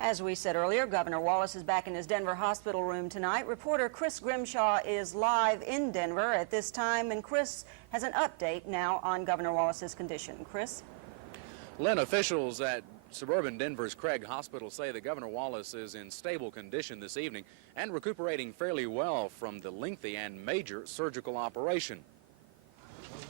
As we said earlier, Governor Wallace is back in his Denver hospital room tonight. Reporter Chris Grimshaw is live in Denver at this time, and Chris has an update now on Governor Wallace's condition. Chris? Lynn, officials at suburban Denver's Craig Hospital say that Governor Wallace is in stable condition this evening and recuperating fairly well from the lengthy and major surgical operation.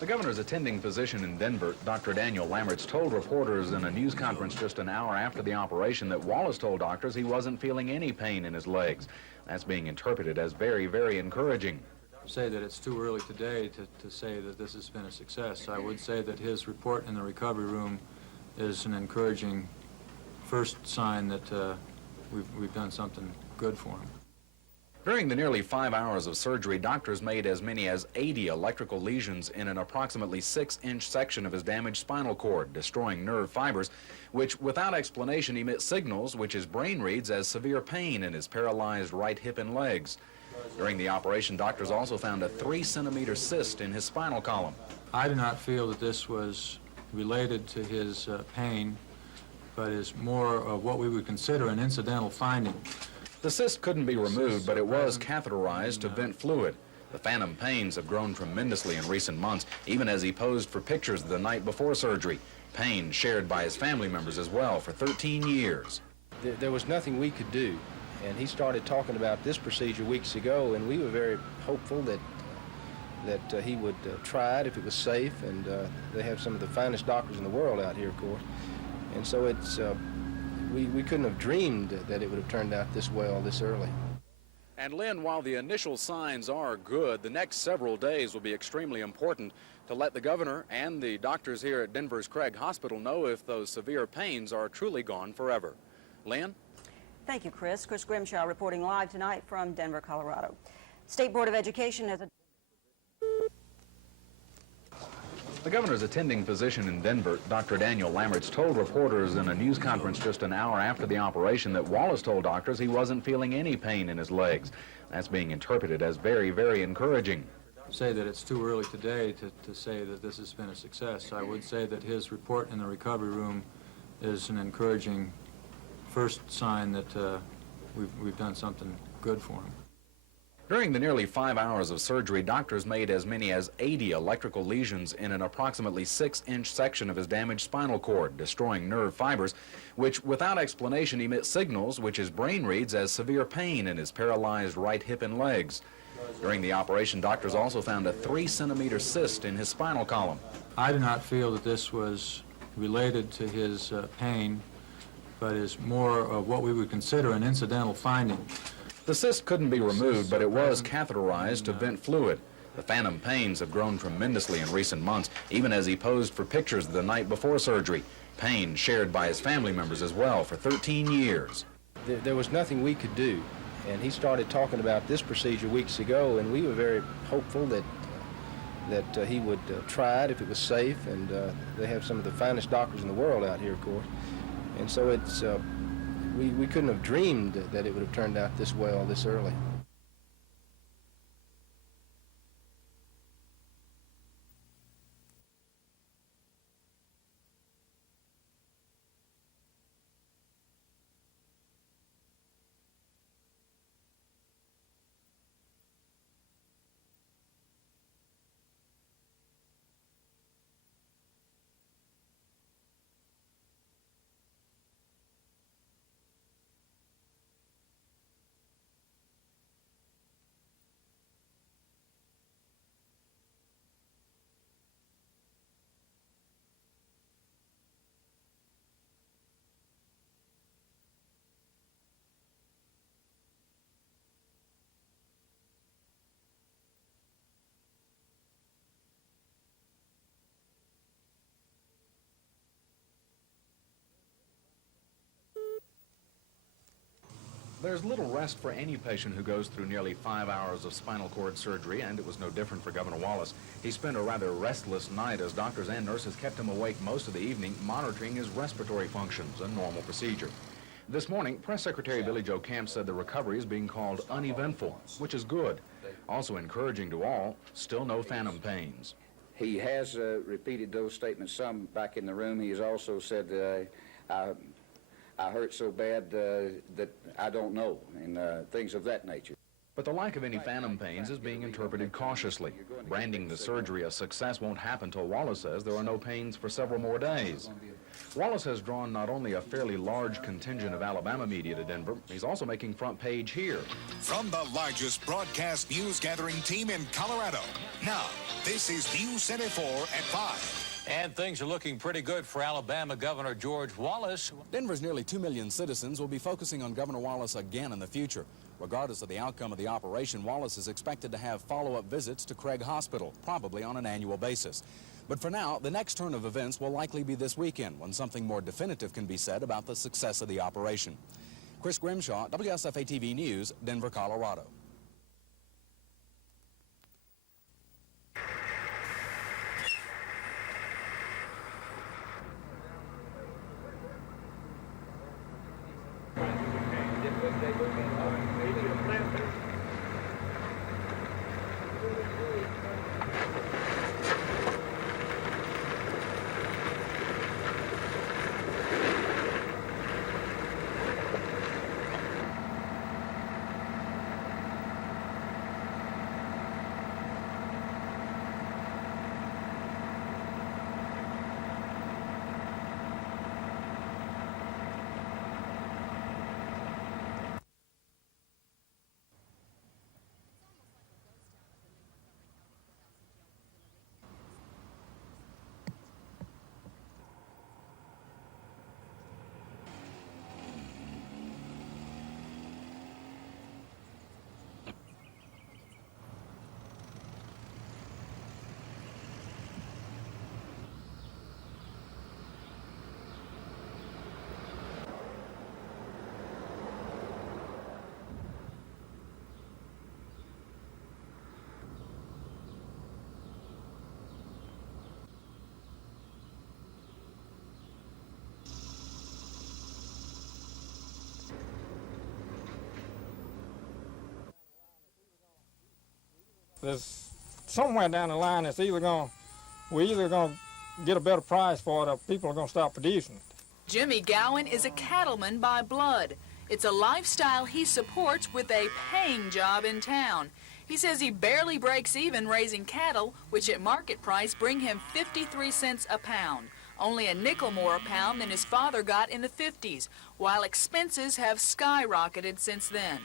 The governor's attending physician in Denver, Dr. Daniel Lammerts, told reporters in a news conference just an hour after the operation that Wallace told doctors he wasn't feeling any pain in his legs. That's being interpreted as very, very encouraging. Say that it's too early today to say that this has been a success. I would say that his report in the recovery room is an encouraging first sign that we've done something good for him. During the nearly 5 hours of surgery, doctors made as many as 80 electrical lesions in an approximately 6-inch section of his damaged spinal cord, destroying nerve fibers, which without explanation emit signals which his brain reads as severe pain in his paralyzed right hip and legs. During the operation, doctors also found a 3-centimeter cyst in his spinal column. I do not feel that this was related to his pain, but is more of what we would consider an incidental finding. The cyst couldn't be removed, but it was catheterized to vent fluid. The phantom pains have grown tremendously in recent months, even as he posed for pictures the night before surgery. Pain shared by his family members as well for 13 years. There was nothing we could do, and he started talking about this procedure weeks ago, and we were very hopeful that he would try it if it was safe, and they have some of the finest doctors in the world out here, of course. And so it's we couldn't have dreamed that it would have turned out this well this early. And Lynn, while the initial signs are good, the next several days will be extremely important to let the governor and the doctors here at Denver's Craig Hospital know if those severe pains are truly gone forever. Lynn? Thank you, Chris. Chris Grimshaw reporting live tonight from Denver, Colorado. State Board of Education has a... The governor's attending physician in Denver, Dr. Daniel Lammerts, told reporters in a news conference just an hour after the operation that Wallace told doctors he wasn't feeling any pain in his legs. That's being interpreted as very, very encouraging. Say that it's too early today to say that this has been a success. I would say that his report in the recovery room is an encouraging first sign that we've done something good for him. During the nearly 5 hours of surgery, doctors made as many as 80 electrical lesions in an approximately 6-inch section of his damaged spinal cord, destroying nerve fibers, which without explanation emit signals which his brain reads as severe pain in his paralyzed right hip and legs. During the operation, doctors also found a 3-centimeter cyst in his spinal column. I do not feel that this was related to his pain, but is more of what we would consider an incidental finding. The cyst couldn't be removed, but it was catheterized to vent fluid. The phantom pains have grown tremendously in recent months, even as he posed for pictures the night before surgery. Pain shared by his family members as well for 13 years. There was nothing we could do, and he started talking about this procedure weeks ago, and we were very hopeful that he would try it if it was safe, and they have some of the finest doctors in the world out here, of course. And so it's we couldn't have dreamed that it would have turned out this well this early. There's little rest for any patient who goes through nearly 5 hours of spinal cord surgery, and it was no different for Governor Wallace. He spent a rather restless night as doctors and nurses kept him awake most of the evening, monitoring his respiratory functions, a normal procedure. This morning, Press Secretary Billy Joe Camp said the recovery is being called uneventful, which is good. Also encouraging to all, still no phantom pains. He has repeated those statements some back in the room. He has also said, I hurt so bad that I don't know, and things of that nature. But the lack of any phantom pains is being interpreted cautiously. Branding the surgery a success won't happen till Wallace says there are no pains for several more days. Wallace has drawn not only a fairly large contingent of Alabama media to Denver, he's also making front page here. From the largest broadcast news gathering team in Colorado, now this is News Center 4 at 5. And things are looking pretty good for Alabama Governor George Wallace. Denver's nearly 2 million citizens will be focusing on Governor Wallace again in the future. Regardless of the outcome of the operation, Wallace is expected to have follow-up visits to Craig Hospital, probably on an annual basis. But for now, the next turn of events will likely be this weekend, when something more definitive can be said about the success of the operation. Chris Grimshaw, WSFA TV News, Denver, Colorado. There's somewhere down the line that's we're either going to get a better price for it or people are going to stop producing it. Jimmy Gowan is a cattleman by blood. It's a lifestyle he supports with a paying job in town. He says he barely breaks even raising cattle, which at market price bring him 53 cents a pound, only a nickel more a pound than his father got in the 50s, while expenses have skyrocketed since then.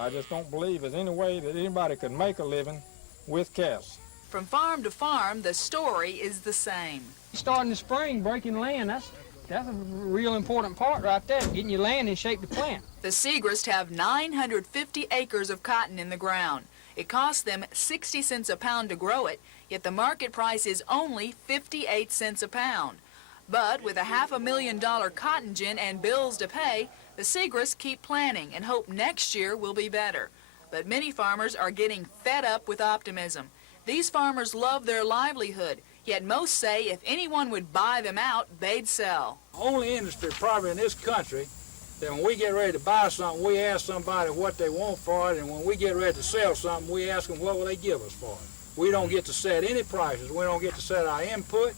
I just don't believe there's any way that anybody could make a living with cattle. From farm to farm, the story is the same. Starting the spring, breaking land, that's a real important part right there, getting your land in shape to plant. The Segrist have 950 acres of cotton in the ground. It costs them 60 cents a pound to grow it, yet the market price is only 58 cents a pound. But with a $500,000 cotton gin and bills to pay, the Segrists keep planning and hope next year will be better. But many farmers are getting fed up with optimism. These farmers love their livelihood, yet most say if anyone would buy them out, they'd sell. Only industry probably in this country that when we get ready to buy something, we ask somebody what they want for it, and when we get ready to sell something, we ask them what will they give us for it. We don't get to set any prices. We don't get to set our input.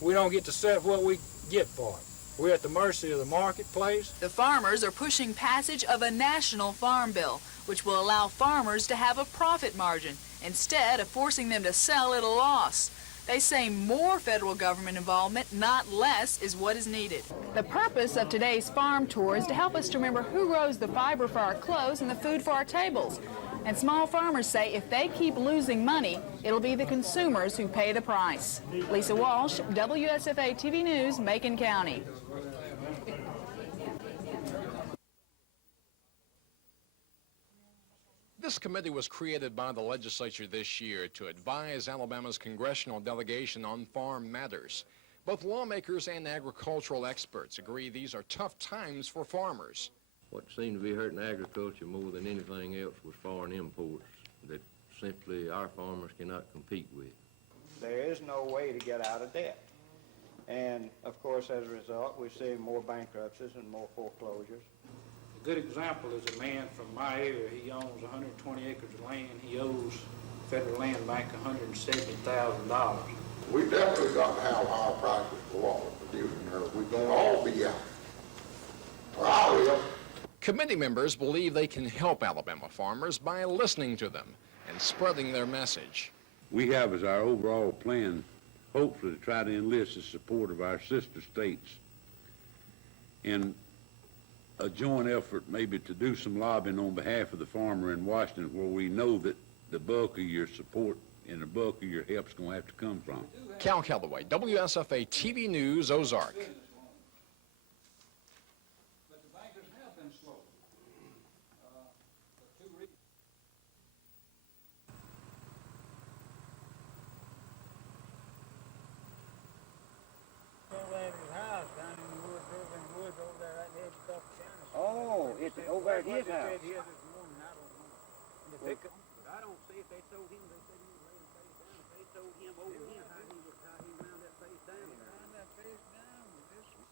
We don't get to set what we get for it. We're at the mercy of the marketplace. The farmers are pushing passage of a national farm bill, which will allow farmers to have a profit margin instead of forcing them to sell at a loss. They say more federal government involvement, not less, is what is needed. The purpose of today's farm tour is to help us to remember who grows the fiber for our clothes and the food for our tables. And small farmers say if they keep losing money, it'll be the consumers who pay the price. Lisa Walsh, WSFA TV News, Macon County. This committee was created by the legislature this year to advise Alabama's congressional delegation on farm matters. Both lawmakers and agricultural experts agree these are tough times for farmers. What seemed to be hurting agriculture more than anything else was foreign imports that simply our farmers cannot compete with. There is no way to get out of debt. And, of course, as a result, we're seeing more bankruptcies and more foreclosures. A good example is a man from my area. He owns 120 acres of land. He owes Federal Land Bank $170,000. We definitely got to have higher prices for what we're producing, or we're going to all be out. Committee members believe they can help Alabama farmers by listening to them and spreading their message. We have as our overall plan, hopefully, to try to enlist the support of our sister states in a joint effort maybe to do some lobbying on behalf of the farmer in Washington, where we know that the bulk of your support and the bulk of your help is going to have to come from. Cal Calloway, WSFA TV News, Ozark. But the bankers have been slow. For two reasons. Oh, it's over at his house. I don't see if they told him, they said he was laying face down. If they told him over here how he wound that face down. He wound that face down with this one.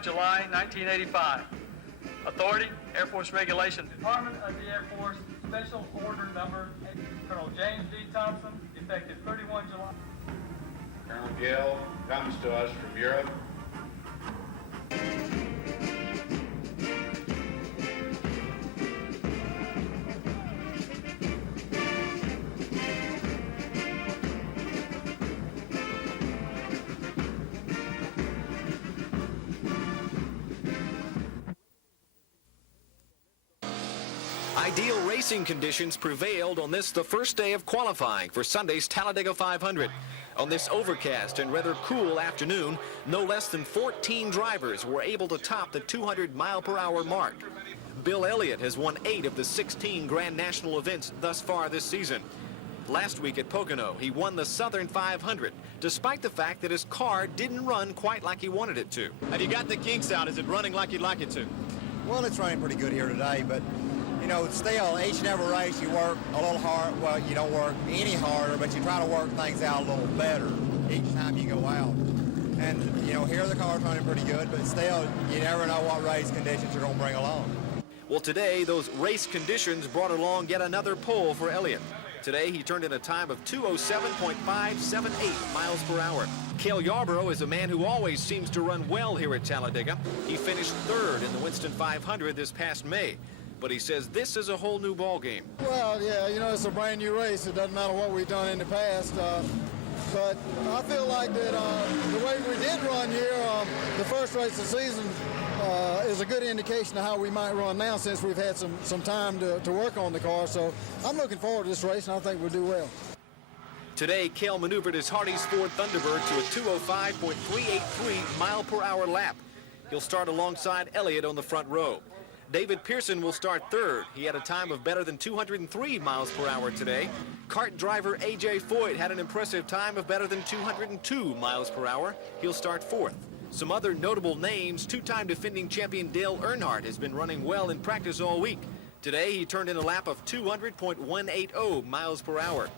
July 1985. Authority, Air Force Regulations. Department of the Air Force, Special Order Number, Colonel James D. Thompson, effective 31 July. Colonel Gill comes to us from Europe. Ideal racing conditions prevailed on this, the first day of qualifying for Sunday's Talladega 500. On this overcast and rather cool afternoon, no less than 14 drivers were able to top the 200-mile-per-hour mark. Bill Elliott has won 8 of the 16 Grand National events thus far this season. Last week at Pocono, he won the Southern 500, despite the fact that his car didn't run quite like he wanted it to. Have you got the kinks out? Is it running like you'd like it to? Well, it's running pretty good here today, but you know, still, each and every race you work a little hard. Well, you don't work any harder, but you try to work things out a little better each time you go out. And, you know, here the car's running pretty good, but still, you never know what race conditions are going to bring along. Well, today, those race conditions brought along yet another pole for Elliott. Today, he turned in a time of 207.578 miles per hour. Cale Yarborough is a man who always seems to run well here at Talladega. He finished 3rd in the Winston 500 this past May. But he says this is a whole new ball game. Well, yeah, you know, it's a brand new race. It doesn't matter what we've done in the past. But I feel like that the way we did run here, the first race of the season, is a good indication of how we might run now since we've had some time to work on the car. So I'm looking forward to this race, and I think we'll do well. Today, Cale maneuvered his Hardee's Ford Thunderbird to a 205.383 mile-per-hour lap. He'll start alongside Elliott on the front row. David Pearson will start 3rd. He had a time of better than 203 miles per hour today. Kart driver A.J. Foyt had an impressive time of better than 202 miles per hour. He'll start 4th. Some other notable names, 2-time defending champion Dale Earnhardt has been running well in practice all week. Today, he turned in a lap of 200.180 miles per hour.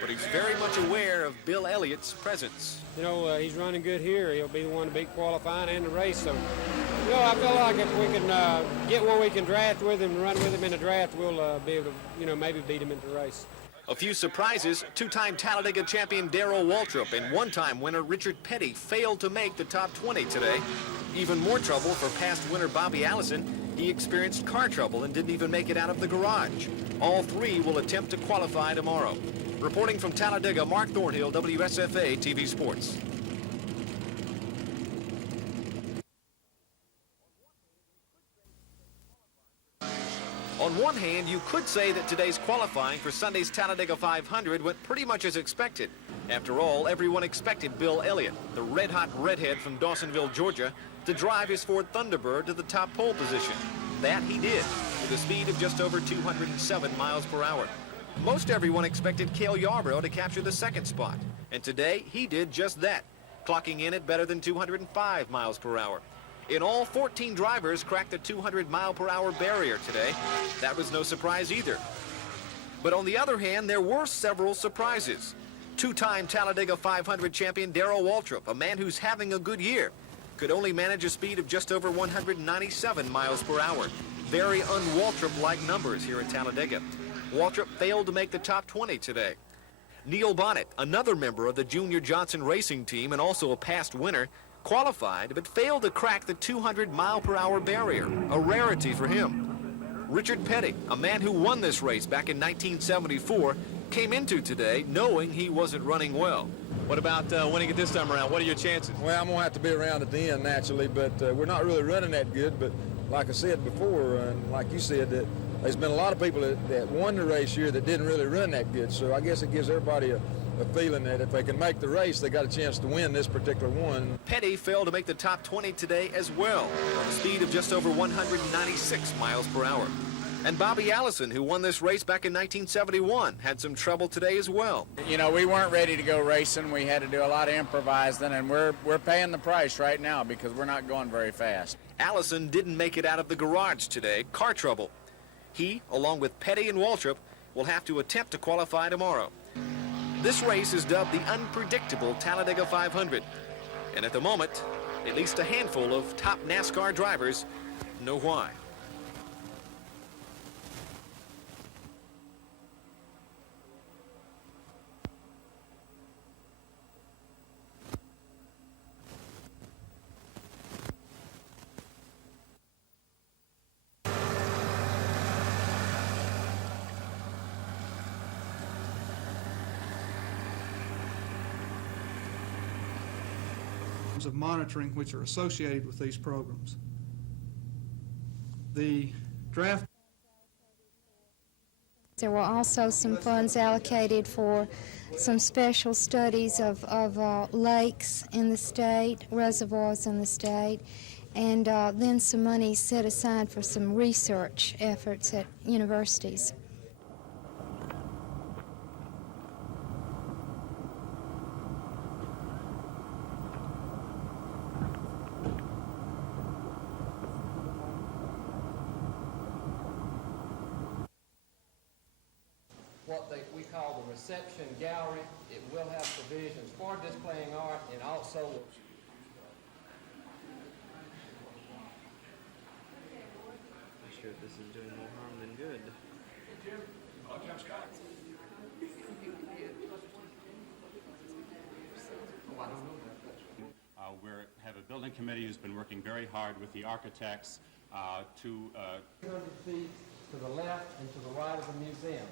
But he's very much aware of Bill Elliott's presence. You know, he's running good here. He'll be the one to beat qualifying and the race. So, you know, I feel like if we can get where we can draft with him and run with him in the draft, we'll be able to, you know, maybe beat him in the race. A few surprises. 2-time Talladega champion Darrell Waltrip and 1-time winner Richard Petty failed to make the top 20 today. Even more trouble for past winner Bobby Allison. He experienced car trouble and didn't even make it out of the garage. All three will attempt to qualify tomorrow. Reporting from Talladega, Mark Thornhill, WSFA TV Sports. On one hand, you could say that today's qualifying for Sunday's Talladega 500 went pretty much as expected. After all, everyone expected Bill Elliott, the red-hot redhead from Dawsonville, Georgia, to drive his Ford Thunderbird to the top pole position. That he did, with a speed of just over 207 miles per hour. Most everyone expected Cale Yarborough to capture the second spot, and today he did just that, clocking in at better than 205 miles per hour. In all, 14 drivers cracked the 200-mile-per-hour barrier today. That was no surprise either. But on the other hand, there were several surprises. Two-time Talladega 500 champion Darrell Waltrip, a man who's having a good year, could only manage a speed of just over 197 miles per hour. Very un-Waltrip-like numbers here at Talladega. Waltrip failed to make the top 20 today. Neil Bonnet, another member of the Junior Johnson Racing team and also a past winner, qualified but failed to crack the 200-mile-per-hour barrier, a rarity for him. Richard Petty, a man who won this race back in 1974, came into today knowing he wasn't running well. What about winning it this time around? What are your chances? Well, I'm going to have to be around at the end, naturally, but we're not really running that good. But like I said before, and like you said, that there's been a lot of people that won the race here that didn't really run that good. So I guess it gives everybody a feeling that if they can make the race, they got a chance to win this particular one. Petty failed to make the top 20 today as well, on a speed of just over 196 miles per hour. And Bobby Allison, who won this race back in 1971, had some trouble today as well. You know, we weren't ready to go racing. We had to do a lot of improvising, and we're paying the price right now because we're not going very fast. Allison didn't make it out of the garage today, car trouble. He, along with Petty and Waltrip, will have to attempt to qualify tomorrow. This race is dubbed the unpredictable Talladega 500. And at the moment, at least a handful of top NASCAR drivers know why. Of monitoring which are associated with these programs. The draft. There were also some funds allocated for some special studies of lakes in the state, reservoirs in the state, and then some money set aside for some research efforts at universities. What we call the reception gallery. It will have provisions for displaying art and also I'm sure this is doing more harm than good. We have a building committee who's been working very hard with the architects to 200 feet to the left and to the right of the museum.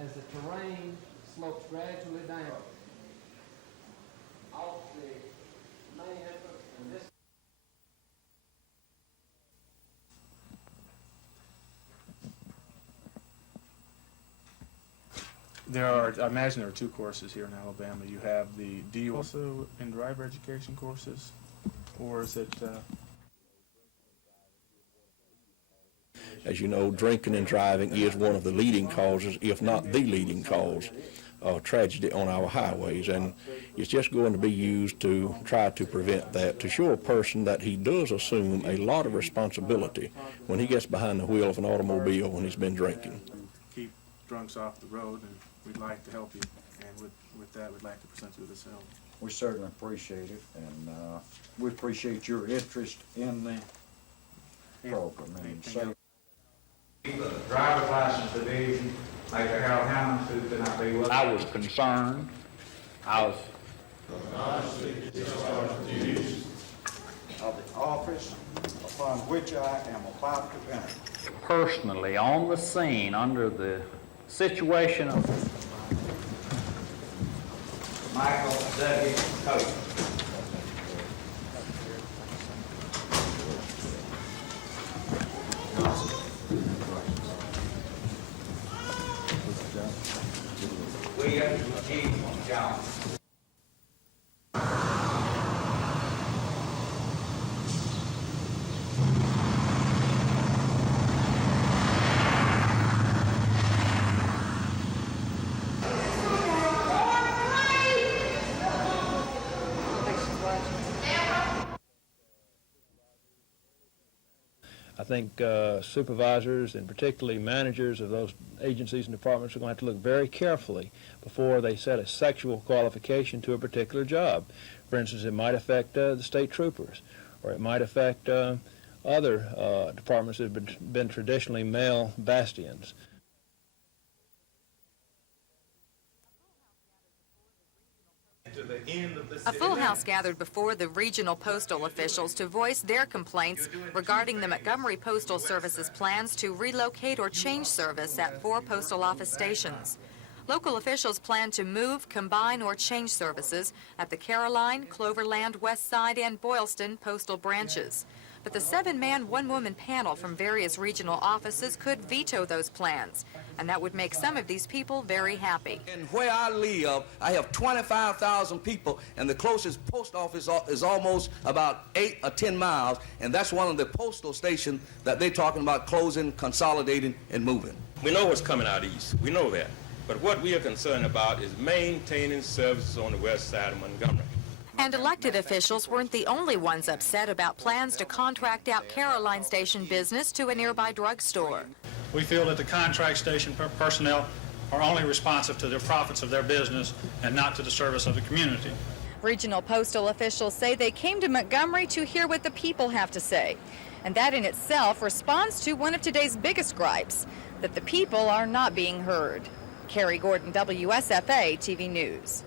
As the terrain slopes gradually down off the main entrance and this. I imagine there are two courses here in Alabama. You have the, do you also in driver education courses, or is it? As you know, drinking and driving is one of the leading causes, if not the leading cause, of tragedy on our highways. And it's just going to be used to try to prevent that, to show a person that he does assume a lot of responsibility when he gets behind the wheel of an automobile when he's been drinking. Keep drunks off the road, and we'd like to help you. And with that, we'd like to present you with this help. We certainly appreciate it, and we appreciate your interest in the program. And so, the driver's license division, Major Harold Hammonds, who could not be with us. I was concerned. I was of the office upon which I am about to enter. Personally on the scene under the situation of Michael W. Cope. William G. Jones. I think supervisors and particularly managers of those agencies and departments are going to have to look very carefully before they set a sexual qualification to a particular job. For instance, it might affect the state troopers, or it might affect other departments that have been traditionally male bastions. A full house gathered before the regional postal officials to voice their complaints regarding the Montgomery Postal Service's plans to relocate or change service at 4 postal office stations. Local officials plan to move, combine, or change services at the Caroline, Cloverland, Westside, and Boylston postal branches. But the 7-man, 1-woman panel from various regional offices could veto those plans, and that would make some of these people very happy. And where I live, I have 25,000 people, and the closest post office is almost about 8 or 10 miles, and that's one of the postal stations that they're talking about closing, consolidating, and moving. We know what's coming out east. We know that. But what we are concerned about is maintaining services on the west side of Montgomery. And elected officials weren't the only ones upset about plans to contract out Caroline Station business to a nearby drugstore. We feel that the contract station personnel are only responsive to the profits of their business and not to the service of the community. Regional postal officials say they came to Montgomery to hear what the people have to say. And that in itself responds to one of today's biggest gripes, that the people are not being heard. Carrie Gordon, WSFA TV News.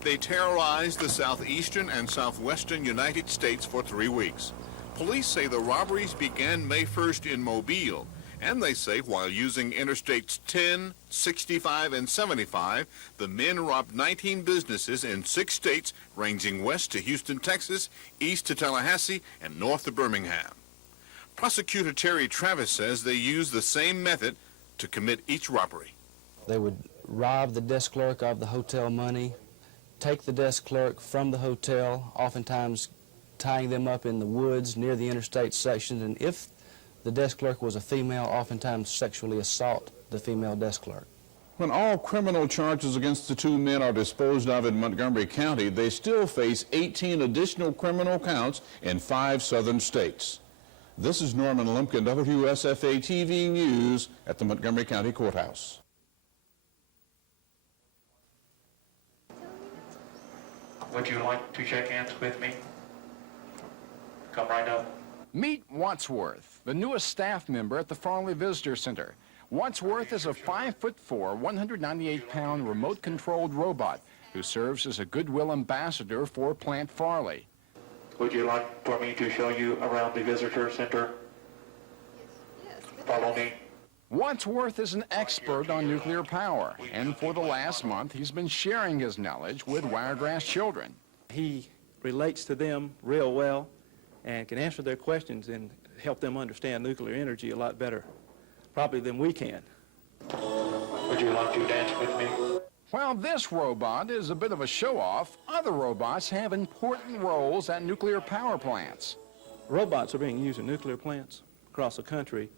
They terrorized the southeastern and southwestern United States for 3 weeks. Police say the robberies began May 1st in Mobile, and they say while using Interstates 10, 65, and 75, the men robbed 19 businesses in 6 states ranging west to Houston, Texas, east to Tallahassee, and north to Birmingham. Prosecutor Terry Travis says they used the same method to commit each robbery. They would rob the desk clerk of the hotel money, take the desk clerk from the hotel, oftentimes tying them up in the woods near the interstate sections, and if the desk clerk was a female, oftentimes sexually assault the female desk clerk. When all criminal charges against the 2 men are disposed of in Montgomery County, they still face 18 additional criminal counts in 5 southern states. This is Norman Lumpkin, WSFA TV News at the Montgomery County Courthouse. Would you like to shake hands with me? Come right up. Meet Wadsworth, the newest staff member at the Farley Visitor Center. Wadsworth is a 5'4", 198-pound remote-controlled robot who serves as a goodwill ambassador for Plant Farley. Would you like for me to show you around the visitor center? Follow me. Wadsworth is an expert on nuclear power, and for the last month, he's been sharing his knowledge with Wiregrass children. He relates to them real well and can answer their questions and help them understand nuclear energy a lot better, probably than we can. Would you like to dance with me? While this robot is a bit of a show-off, other robots have important roles at nuclear power plants. Robots are being used in nuclear plants across the country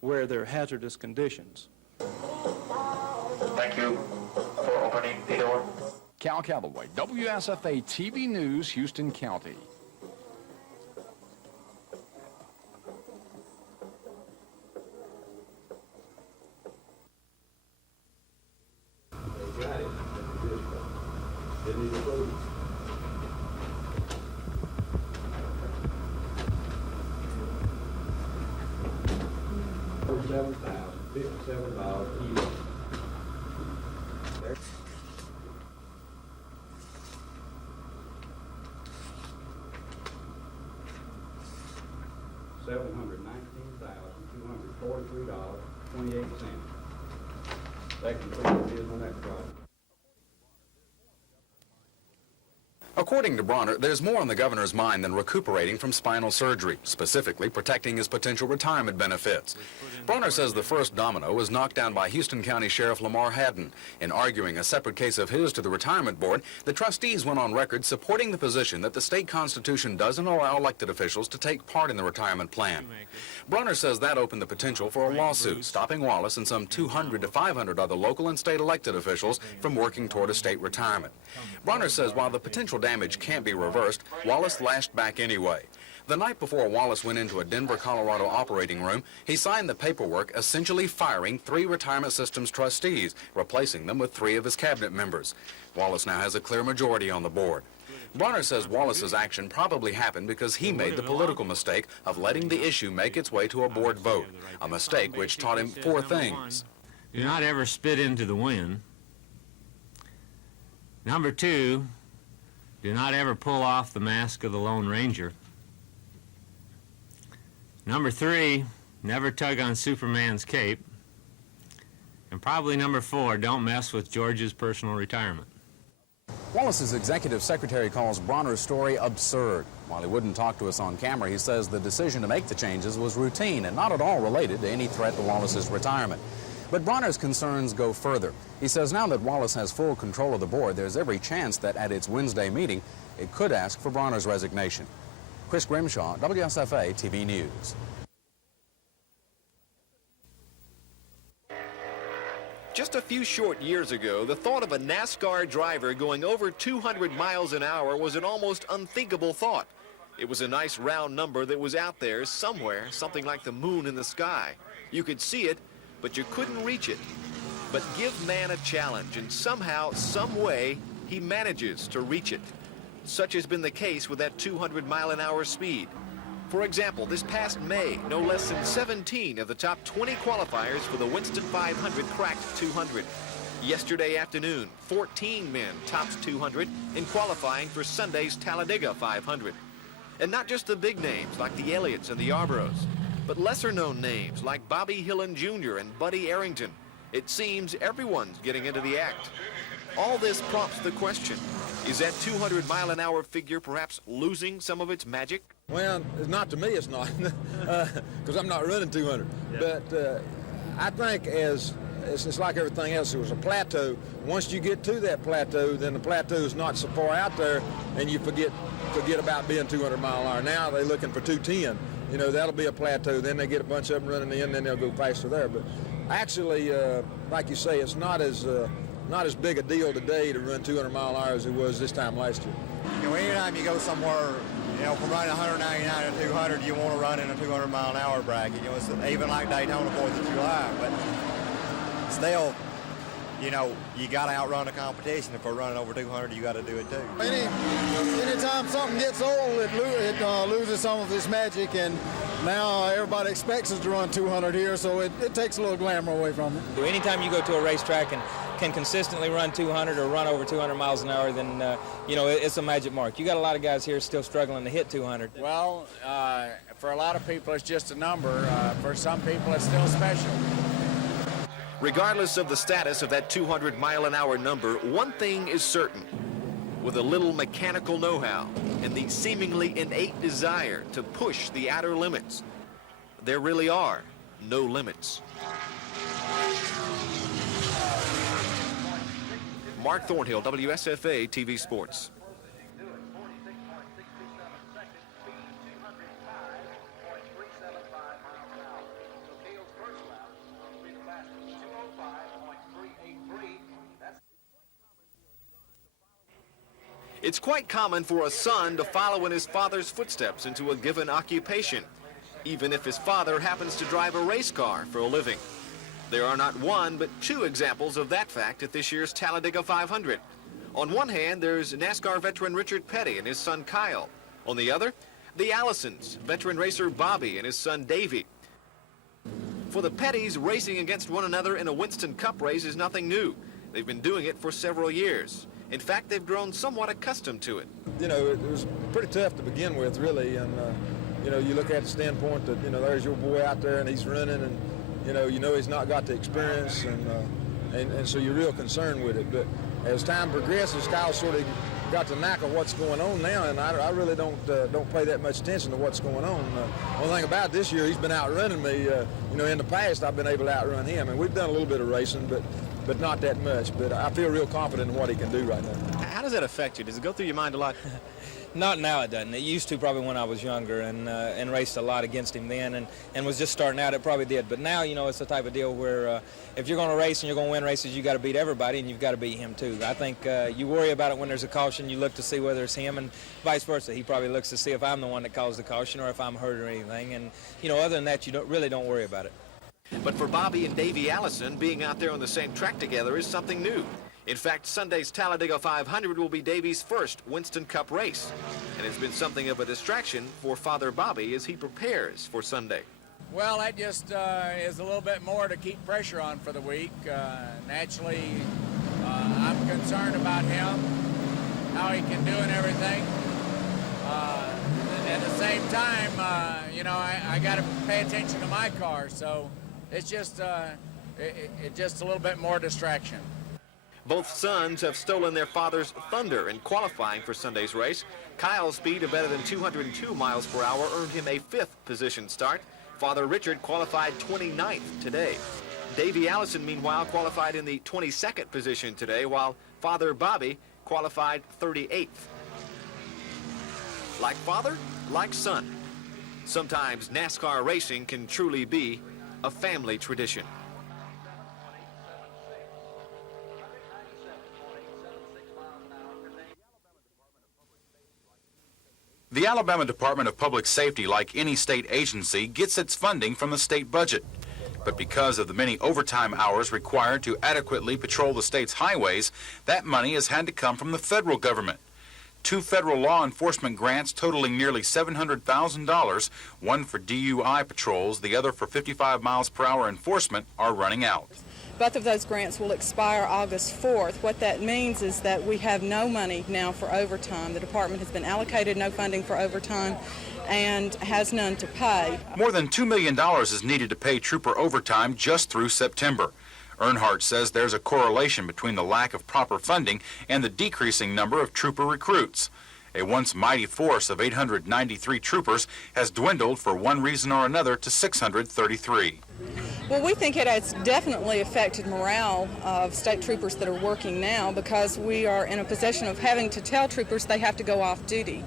where there are hazardous conditions. Thank you for opening the door. Cal Calloway, WSFA TV News, Houston County. $7,057 each. $719,243.28. That concludes the bid on that project. According to Bronner, there's more on the governor's mind than recuperating from spinal surgery, specifically protecting his potential retirement benefits. Bronner says the first domino was knocked down by Houston County Sheriff Lamar Haddon. In arguing a separate case of his to the retirement board, the trustees went on record supporting the position that the state constitution doesn't allow elected officials to take part in the retirement plan. Bronner says that opened the potential for a lawsuit, stopping Wallace and some 200 to 500 other local and state elected officials from working toward a state retirement. Bronner says while the potential damage can't be reversed, Wallace lashed back anyway. The night before Wallace went into a Denver, Colorado operating room, he signed the paperwork essentially firing 3 retirement systems trustees, replacing them with 3 of his cabinet members. Wallace now has a clear majority on the board. Bronner says Wallace's action probably happened because he made the political mistake of letting the issue make its way to a board vote, a mistake which taught him 4 things. Do not ever spit into the wind. Number 2, do not ever pull off the mask of the Lone Ranger. Number 3, never tug on Superman's cape. And probably number 4, don't mess with George's personal retirement. Wallace's executive secretary calls Bronner's story absurd. While he wouldn't talk to us on camera, he says the decision to make the changes was routine and not at all related to any threat to Wallace's retirement. But Bronner's concerns go further. He says now that Wallace has full control of the board, there's every chance that at its Wednesday meeting, it could ask for Bronner's resignation. Chris Grimshaw, WSFA TV News. Just a few short years ago, the thought of a NASCAR driver going over 200 miles an hour was an almost unthinkable thought. It was a nice round number that was out there somewhere, something like the moon in the sky. You could see it, but you couldn't reach it. But give man a challenge, and somehow, some way, he manages to reach it. Such has been the case with that 200-mile-an-hour speed. For example, this past May, no less than 17 of the top 20 qualifiers for the Winston 500 cracked 200. Yesterday afternoon, 14 men topped 200 in qualifying for Sunday's Talladega 500. And not just the big names like the Elliots and the Yarboroughs, but lesser-known names like Bobby Hillin Jr. and Buddy Arrington. It seems everyone's getting into the act. All this prompts the question, is that 200-mile-an-hour figure perhaps losing some of its magic? Well, not to me, it's not, because I'm not running 200. Yeah. But I think it's like everything else. It was a plateau. Once you get to that plateau, then the plateau is not so far out there, and you forget about being 200 mile an hour. Now they're looking for 210. You know, that'll be a plateau. Then they get a bunch of them running in, then they'll go faster there. But actually, like you say, it's not as big a deal today to run 200 mile an hour as it was this time last year. You know, anytime you go somewhere, you know, from running 199 to 200, you want to run in a 200 mile an hour bracket. You know, it's even like Daytona 4th of July, but still, you know, you got to outrun the competition. If we're running over 200, you got to do it too. Anytime something gets old, it loses some of its magic, and now everybody expects us to run 200 here, so it takes a little glamour away from it. Anytime you go to a racetrack and can consistently run 200 or run over 200 miles an hour, then, you know, it's a magic mark. You got a lot of guys here still struggling to hit 200. Well, for a lot of people, it's just a number. For some people, it's still special. Regardless of the status of that 200-mile-an-hour number, one thing is certain. With a little mechanical know-how and the seemingly innate desire to push the outer limits, there really are no limits. Mark Thornhill, WSFA TV Sports. It's quite common for a son to follow in his father's footsteps into a given occupation, even if his father happens to drive a race car for a living. There are not one, but two examples of that fact at this year's Talladega 500. On one hand, there's NASCAR veteran Richard Petty and his son Kyle. On the other, the Allisons, veteran racer Bobby and his son Davey. For the Pettys, racing against one another in a Winston Cup race is nothing new. They've been doing it for several years. In fact, they've grown somewhat accustomed to it. You know, it was pretty tough to begin with, really, and you look at the standpoint that, there's your boy out there and he's running and, he's not got the experience and so you're real concerned with it. But as time progresses, Kyle sort of got the knack of what's going on now, and I really don't pay that much attention to what's going on. Only thing about this year, he's been outrunning me. In the past, I've been able to outrun him, and we've done a little bit of racing, but not that much. But I feel real confident in what he can do right now. How does that affect you? Does it go through your mind a lot? Not now, it doesn't. It used to probably when I was younger and raced a lot against him then and was just starting out, it probably did. But now, it's the type of deal where if you're going to race and you're going to win races, you got to beat everybody and you've got to beat him too. I think you worry about it when there's a caution. You look to see whether it's him and vice versa. He probably looks to see if I'm the one that caused the caution or if I'm hurt or anything. And, other than that, you really don't worry about it. But for Bobby and Davey Allison, being out there on the same track together is something new. In fact, Sunday's Talladega 500 will be Davey's first Winston Cup race. And it's been something of a distraction for Father Bobby as he prepares for Sunday. Well, that just is a little bit more to keep pressure on for the week. Naturally, I'm concerned about him, how he can do and everything. At the same time, I got to pay attention to my car, so it's just just a little bit more distraction. Both sons have stolen their father's thunder in qualifying for Sunday's race. Kyle's speed of better than 202 miles per hour earned him a 5th position start. Father Richard qualified 29th today. Davey Allison, meanwhile, qualified in the 22nd position today, while Father Bobby qualified 38th. Like father, like son. Sometimes NASCAR racing can truly be a family tradition. The Alabama Department of Public Safety, like any state agency, gets its funding from the state budget. But because of the many overtime hours required to adequately patrol the state's highways, that money has had to come from the federal government. 2 federal law enforcement grants totaling nearly $700,000, one for DUI patrols, the other for 55 miles per hour enforcement, are running out. Both of those grants will expire August 4th. What that means is that we have no money now for overtime. The department has been allocated no funding for overtime and has none to pay. More than $2 million is needed to pay trooper overtime just through September. Earnhardt says there's a correlation between the lack of proper funding and the decreasing number of trooper recruits. A once mighty force of 893 troopers has dwindled for one reason or another to 633. Well, we think it has definitely affected morale of state troopers that are working now because we are in a position of having to tell troopers they have to go off duty.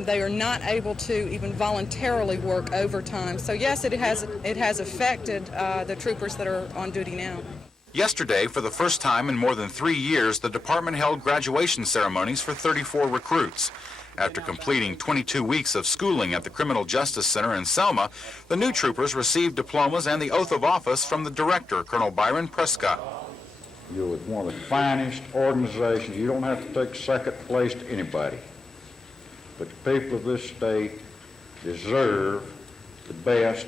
They are not able to even voluntarily work overtime. So yes, it has affected the troopers that are on duty now. Yesterday, for the first time in more than 3 years, the department held graduation ceremonies for 34 recruits. After completing 22 weeks of schooling at the Criminal Justice Center in Selma, the new troopers received diplomas and the oath of office from the director, Colonel Byron Prescott. You're with one of the finest organizations. You don't have to take second place to anybody. But the people of this state deserve the best.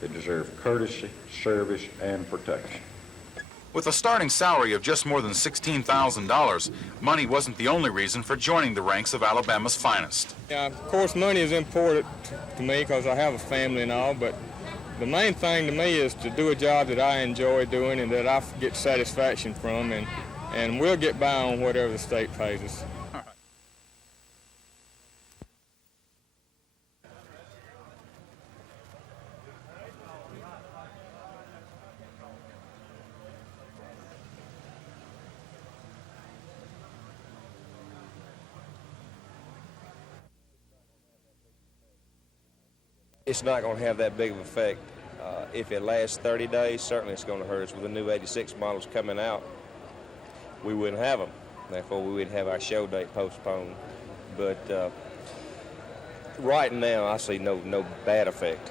They deserve courtesy, service, and protection. With a starting salary of just more than $16,000, money wasn't the only reason for joining the ranks of Alabama's finest. Yeah, of course, money is important to me because I have a family and all, but the main thing to me is to do a job that I enjoy doing and that I get satisfaction from, and we'll get by on whatever the state pays us. It's not going to have that big of an effect. If it lasts 30 days, certainly it's going to hurt us. With the new 86 models coming out, we wouldn't have them. Therefore, we would have our show date postponed. But right now, I see no bad effect.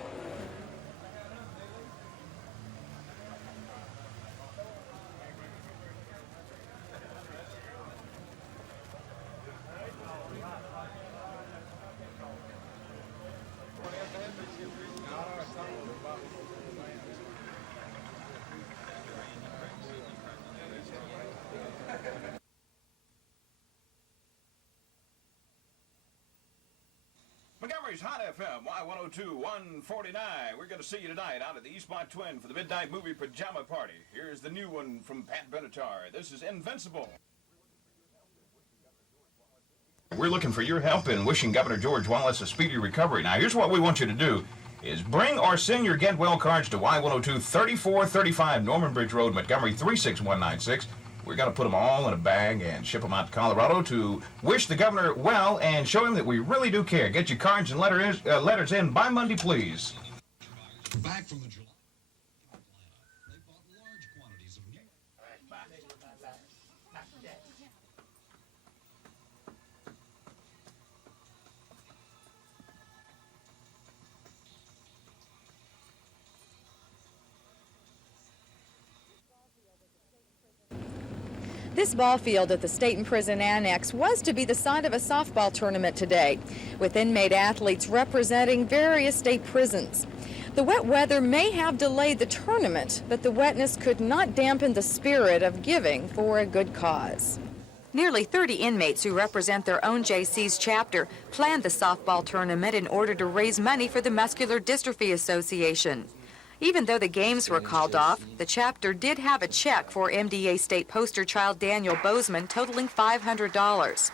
Montgomery's Hot FM, Y102, 149. We're going to see you tonight out at the Eastmont Twin for the Midnight Movie Pajama Party. Here's the new one from Pat Benatar. This is Invincible. We're looking for your help in wishing Governor George Wallace a speedy recovery. Now, here's what we want you to do. Is bring or send your Get Well cards to Y102 3435 Norman Bridge Road, Montgomery 36196. We're going to put them all in a bag and ship them out to Colorado to wish the governor well and show him that we really do care. Get your cards and letters in by Monday, please. Back from the July. They bought large quantities of new. This ball field at the State and Prison Annex was to be the site of a softball tournament today, with inmate athletes representing various state prisons. The wet weather may have delayed the tournament, but the wetness could not dampen the spirit of giving for a good cause. Nearly 30 inmates who represent their own JC's chapter planned the softball tournament in order to raise money for the Muscular Dystrophy Association. Even though the games were called off, the chapter did have a check for MDA state poster child Daniel Bozeman totaling $500.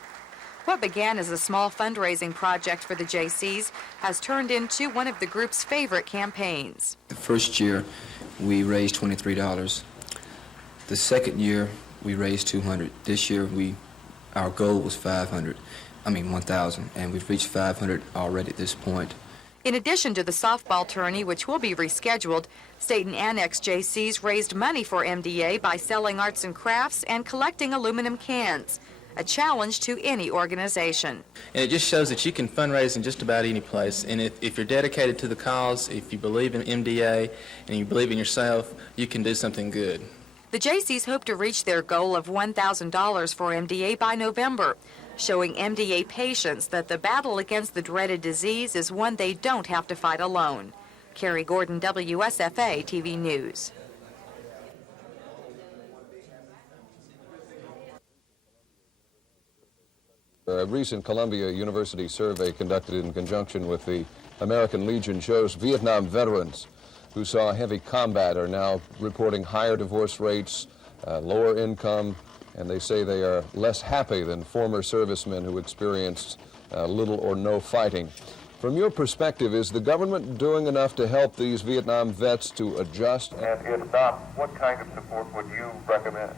What began as a small fundraising project for the JCs has turned into one of the group's favorite campaigns. The first year, we raised $23. The second year, we raised $200. This year, our goal was $1,000, and we've reached $500 already at this point. In addition to the softball tourney, which will be rescheduled, State and Annex JCs raised money for MDA by selling arts and crafts and collecting aluminum cans, a challenge to any organization. And it just shows that you can fundraise in just about any place. And if you're dedicated to the cause, if you believe in MDA and you believe in yourself, you can do something good. The JCs hope to reach their goal of $1,000 for MDA by November, showing MDA patients that the battle against the dreaded disease is one they don't have to fight alone. Carrie Gordon, WSFA TV News. A recent Columbia University survey conducted in conjunction with the American Legion shows Vietnam veterans who saw heavy combat are now reporting higher divorce rates, lower income, and they say they are less happy than former servicemen who experienced little or no fighting. From your perspective, is the government doing enough to help these Vietnam vets to adjust? And if not, what kind of support would you recommend?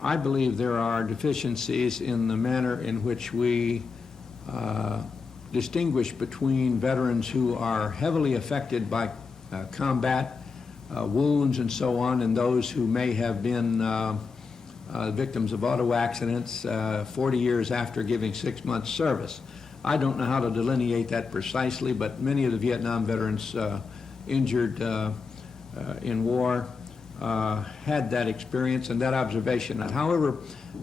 I believe there are deficiencies in the manner in which we distinguish between veterans who are heavily affected by combat, wounds and so on, and those who may have been victims of auto accidents 40 years after giving 6 months service. I don't know how to delineate that precisely, but many of the Vietnam veterans injured in war had that experience and that observation. And however,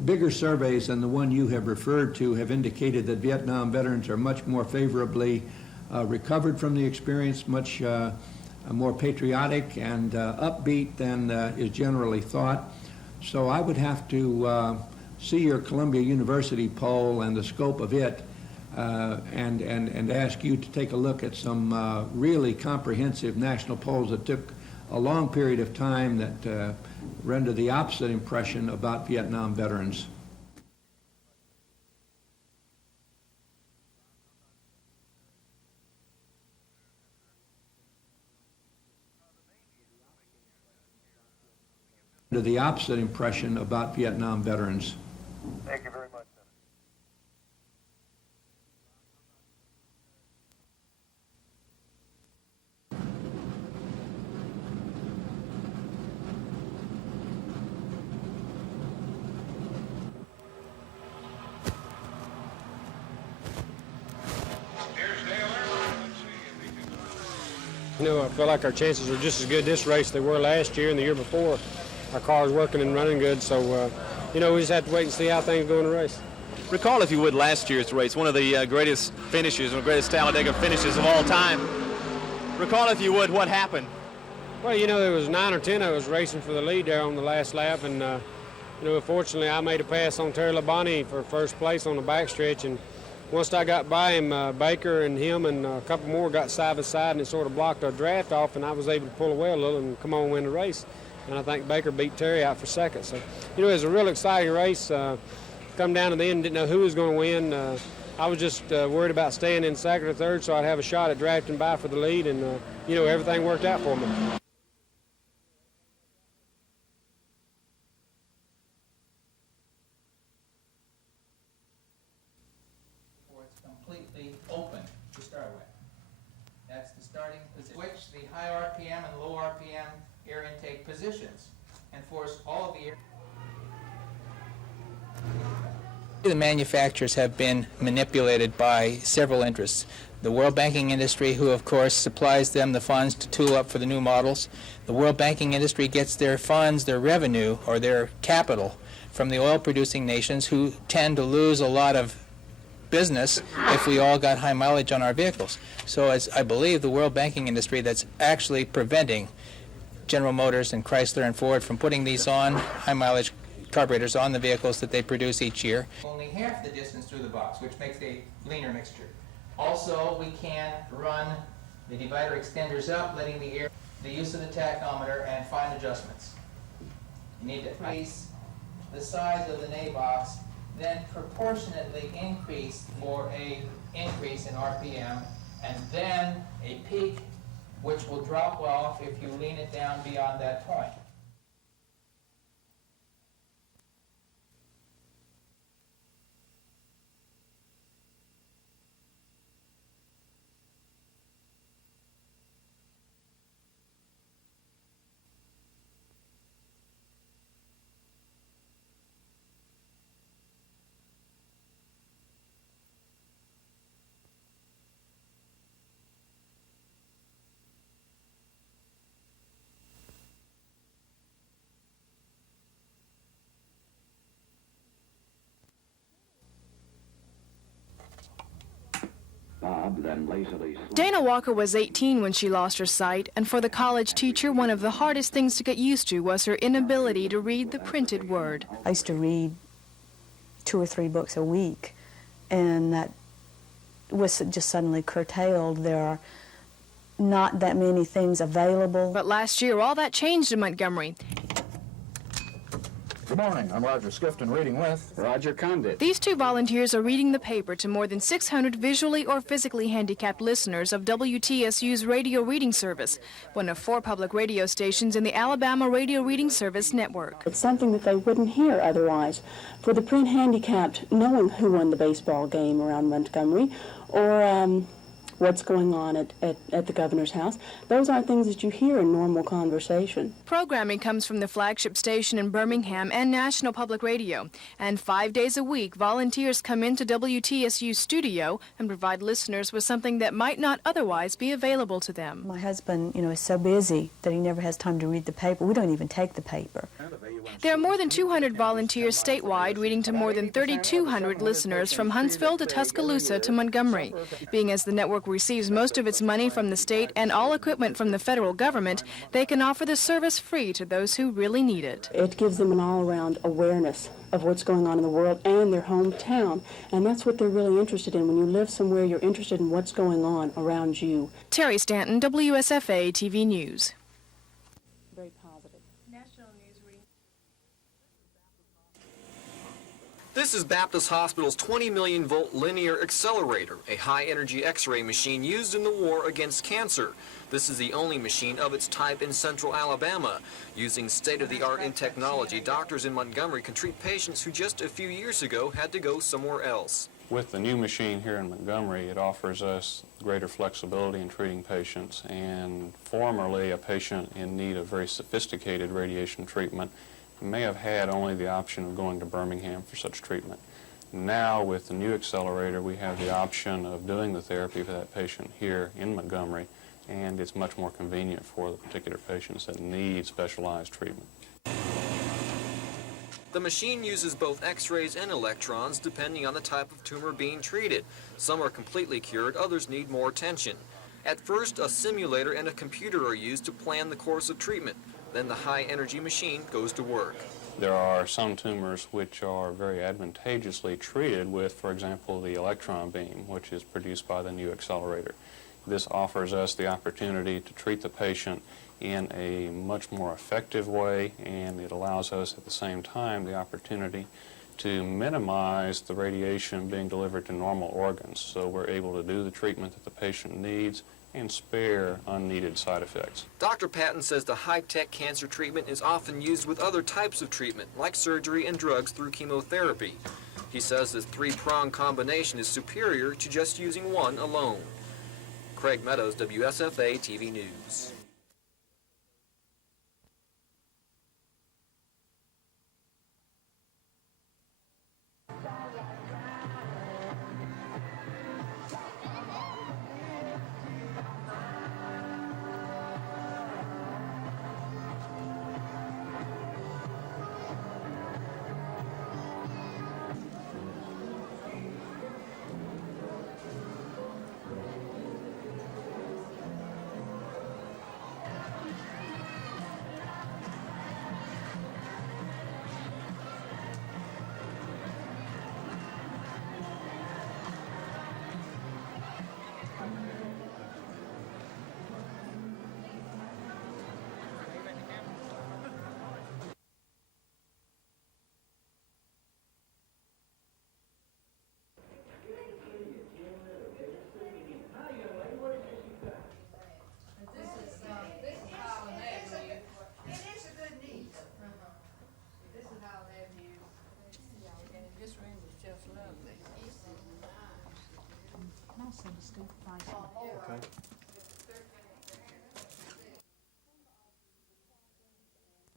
bigger surveys than the one you have referred to have indicated that Vietnam veterans are much more favorably recovered from the experience, much more patriotic and upbeat than is generally thought. So I would have to see your Columbia University poll and the scope of it and ask you to take a look at some really comprehensive national polls that took a long period of time that render the opposite impression about Vietnam veterans. The opposite impression about Vietnam veterans. Thank you very much. You know, I feel like our chances are just as good this race as they were last year and the year before. Our car's working and running good, so, you know, we just have to wait and see how things go in the race. Recall, if you would, last year's race, one of the greatest finishes, one of the greatest Talladega finishes of all time. Recall, if you would, what happened. Well, you know, there was 9 or 10 of us racing for the lead there on the last lap, and, you know, fortunately I made a pass on Terry Labonte for first place on the backstretch, and once I got by him, Baker and him and a couple more got side by side, and it sort of blocked our draft off, and I was able to pull away a little and come on and win the race. And I think Baker beat Terry out for second. So, you know, it was a real exciting race. Come down to the end, didn't know who was going to win. I was just worried about staying in second or third, so I'd have a shot at drafting by for the lead, and, you know, everything worked out for me. Completely open to start with. That's the starting position. Switch the high RPM and low RPM air intake positions and force all of the air. The manufacturers have been manipulated by several interests. The world banking industry, who of course supplies them the funds to tool up for the new models. The world banking industry gets their funds, their revenue, or their capital from the oil-producing nations, who tend to lose a lot of business if we all got high mileage on our vehicles. So as I believe the world banking industry that's actually preventing General Motors and Chrysler and Ford from putting these on, high mileage carburetors on the vehicles that they produce each year. Only half the distance through the box, which makes a leaner mixture. Also, we can run the divider extenders up, letting the air, the use of the tachometer, and fine adjustments. You need to increase the size of the nave box, then proportionately increase for a increase in RPM, and then a peak which will drop off if you lean it down beyond that point. Bob then lazily... Dana Walker was 18 when she lost her sight, and for the college teacher, one of the hardest things to get used to was her inability to read the printed word. I used to read 2 or 3 books a week, and that was just suddenly curtailed. There are not that many things available. But last year, all that changed in Montgomery. Good morning, I'm Roger Skifton, reading with Roger Condit. These 2 volunteers are reading the paper to more than 600 visually or physically handicapped listeners of WTSU's radio reading service, one of 4 public radio stations in the Alabama Radio Reading Service network. It's something that they wouldn't hear otherwise. For the print handicapped, knowing who won the baseball game around Montgomery, or what's going on at the governor's house, those aren't things that you hear in normal conversation. Programming comes from the flagship station in Birmingham and National Public Radio. And 5 days a week, volunteers come into WTSU's studio and provide listeners with something that might not otherwise be available to them. My husband, is so busy that he never has time to read the paper. We don't even take the paper. There are more than 200 volunteers statewide reading to more than 3,200 listeners from Huntsville to Tuscaloosa to Montgomery. Being as the network receives most of its money from the state and all equipment from the federal government, they can offer the service free to those who really need it. It gives them an all-around awareness of what's going on in the world and their hometown, and that's what they're really interested in. When you live somewhere, you're interested in what's going on around you. Terry Stanton, WSFA TV News. Very positive. This is Baptist Hospital's 20 million volt linear accelerator, a high-energy X-ray machine used in the war against cancer. This is the only machine of its type in central Alabama. Using state-of-the-art in technology, doctors in Montgomery can treat patients who just a few years ago had to go somewhere else. With the new machine here in Montgomery, it offers us greater flexibility in treating patients, and formerly a patient in need of very sophisticated radiation treatment may have had only the option of going to Birmingham for such treatment. Now, with the new accelerator, we have the option of doing the therapy for that patient here in Montgomery, and it's much more convenient for the particular patients that need specialized treatment. The machine uses both X-rays and electrons depending on the type of tumor being treated. Some are completely cured, others need more attention. At first, a simulator and a computer are used to plan the course of treatment. Then the high-energy machine goes to work. There are some tumors which are very advantageously treated with, for example, the electron beam, which is produced by the new accelerator. This offers us the opportunity to treat the patient in a much more effective way, and it allows us at the same time the opportunity to minimize the radiation being delivered to normal organs. So we're able to do the treatment that the patient needs and spare unneeded side effects. Dr. Patton says the high-tech cancer treatment is often used with other types of treatment, like surgery and drugs through chemotherapy. He says this three-prong combination is superior to just using one alone. Craig Meadows, WSFA TV News.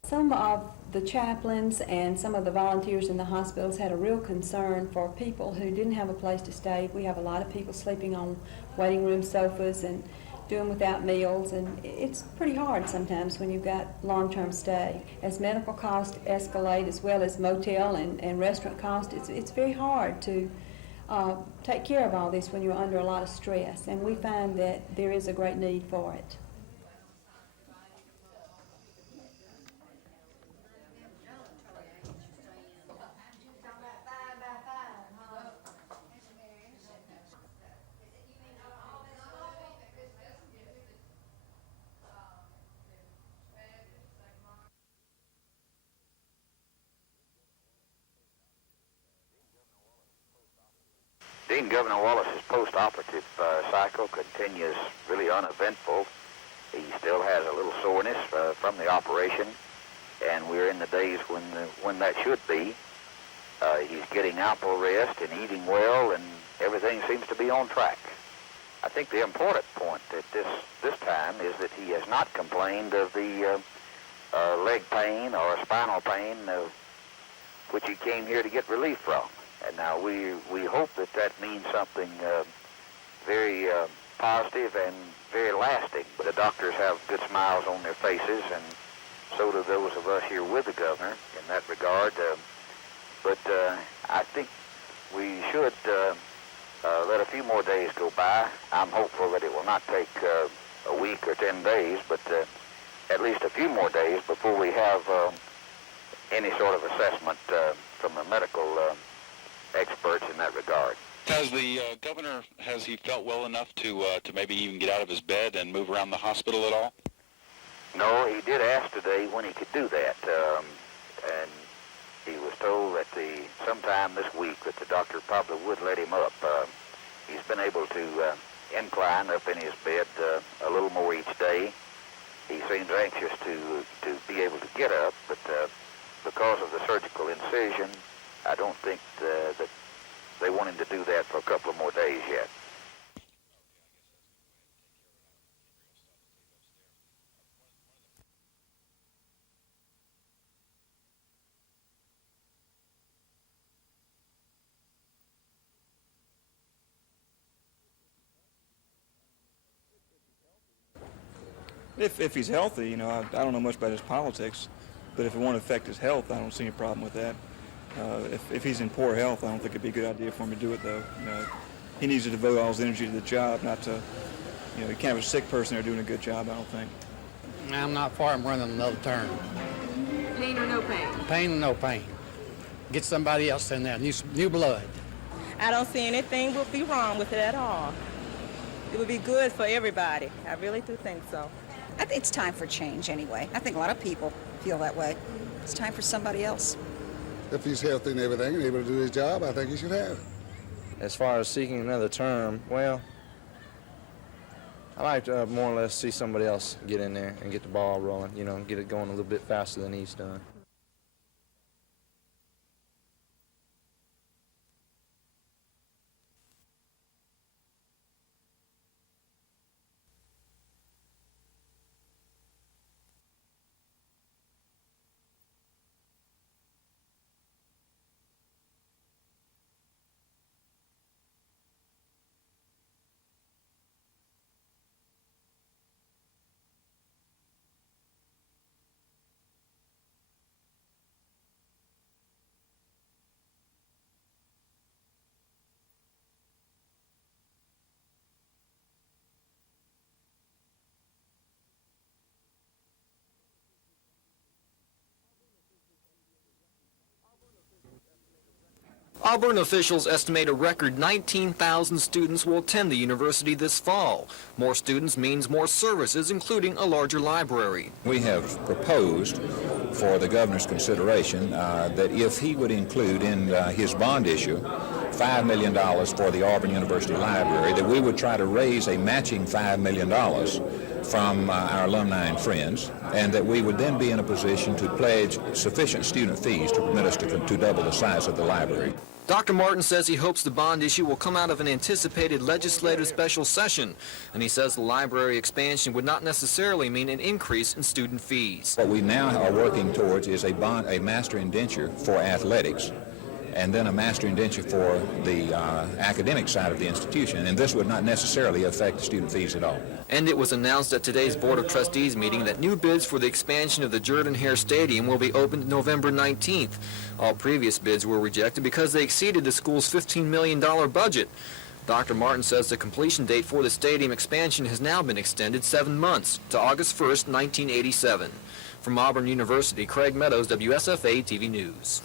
Some of the chaplains and some of the volunteers in the hospitals had a real concern for people who didn't have a place to stay. We have a lot of people sleeping on waiting room sofas and doing without meals, and it's pretty hard sometimes when you've got long-term stay. As medical costs escalate, as well as motel and restaurant costs, it's very hard to take care of all this when you're under a lot of stress, and we find that there is a great need for it. Dean, Governor Wallace's post-operative cycle continues really uneventful. He still has a little soreness from the operation, and we're in the days when that should be. He's getting ample rest and eating well, and everything seems to be on track. I think the important point at this time is that he has not complained of the leg pain or spinal pain which he came here to get relief from. And now we hope that means something very positive and very lasting. But the doctors have good smiles on their faces, and so do those of us here with the governor in that regard. But I think we should let a few more days go by. I'm hopeful that it will not take a week or 10 days, but at least a few more days before we have any sort of assessment from the medical experts in that regard. Has the governor, has he felt well enough to maybe even get out of his bed and move around the hospital at all? No, he did ask today when he could do that, and he was told that sometime this week that the doctor probably would let him up. He's been able to incline up in his bed a little more each day. He seems anxious to be able to get up, but because of the surgical incision, I don't think that they want him to do that for a couple of more days yet. If he's healthy, you know, I don't know much about his politics, but if it won't affect his health, I don't see any problem with that. If he's in poor health, I don't think it'd be a good idea for him to do it, though. You know, he needs to devote all his energy to the job, not to, you know, he can't have a sick person there doing a good job, I don't think. I'm not for him running another term. Pain or no pain? Pain or no pain. Get somebody else in there, new blood. I don't see anything would be wrong with it at all. It would be good for everybody. I really do think so. I think it's time for change anyway. I think a lot of people feel that way. It's time for somebody else. If he's healthy and everything and able to do his job, I think he should have it. As far as seeking another term, well, I like to more or less see somebody else get in there and get the ball rolling, you know, get it going a little bit faster than he's done. Auburn officials estimate a record 19,000 students will attend the university this fall. More students means more services, including a larger library. We have proposed for the governor's consideration that if he would include in his bond issue $5 million for the Auburn University Library, that we would try to raise a matching $5 million from our alumni and friends, and that we would then be in a position to pledge sufficient student fees to permit us to double the size of the library. Dr. Martin says he hopes the bond issue will come out of an anticipated legislative special session, and he says the library expansion would not necessarily mean an increase in student fees. What we now are working towards is a master indenture for athletics, and then a master indenture for the academic side of the institution, and this would not necessarily affect the student fees at all. And it was announced at today's Board of Trustees meeting that new bids for the expansion of the Jordan-Hare Stadium will be opened November 19th. All previous bids were rejected because they exceeded the school's $15 million budget. Dr. Martin says the completion date for the stadium expansion has now been extended 7 months to August 1st, 1987. From Auburn University, Craig Meadows, WSFA TV News.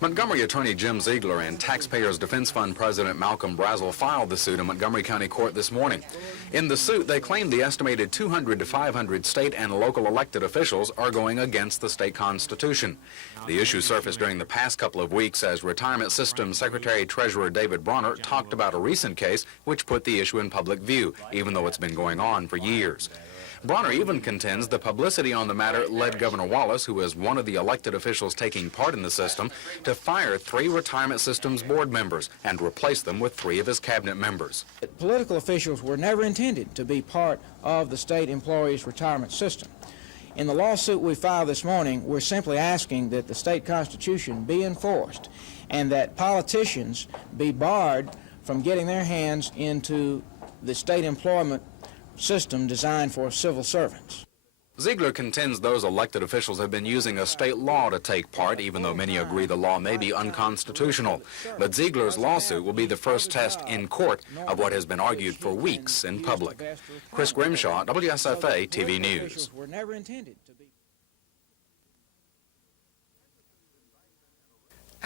Montgomery attorney Jim Ziegler and Taxpayers Defense Fund President Malcolm Brazel filed the suit in Montgomery County Court this morning. In the suit, they claim the estimated 200 to 500 state and local elected officials are going against the state constitution. The issue surfaced during the past couple of weeks as Retirement Systems Secretary Treasurer David Bronner talked about a recent case which put the issue in public view, even though it's been going on for years. Bronner even contends the publicity on the matter led Governor Wallace, who is one of the elected officials taking part in the system, to fire 3 Retirement Systems board members and replace them with 3 of his cabinet members. Political officials were never intended to be part of the state employees' retirement system. In the lawsuit we filed this morning, we're simply asking that the state constitution be enforced and that politicians be barred from getting their hands into the state employment system designed for civil servants. Ziegler contends those elected officials have been using a state law to take part, even though many agree the law may be unconstitutional. But Ziegler's lawsuit will be the first test in court of what has been argued for weeks in public. Chris Grimshaw, WSFA TV News.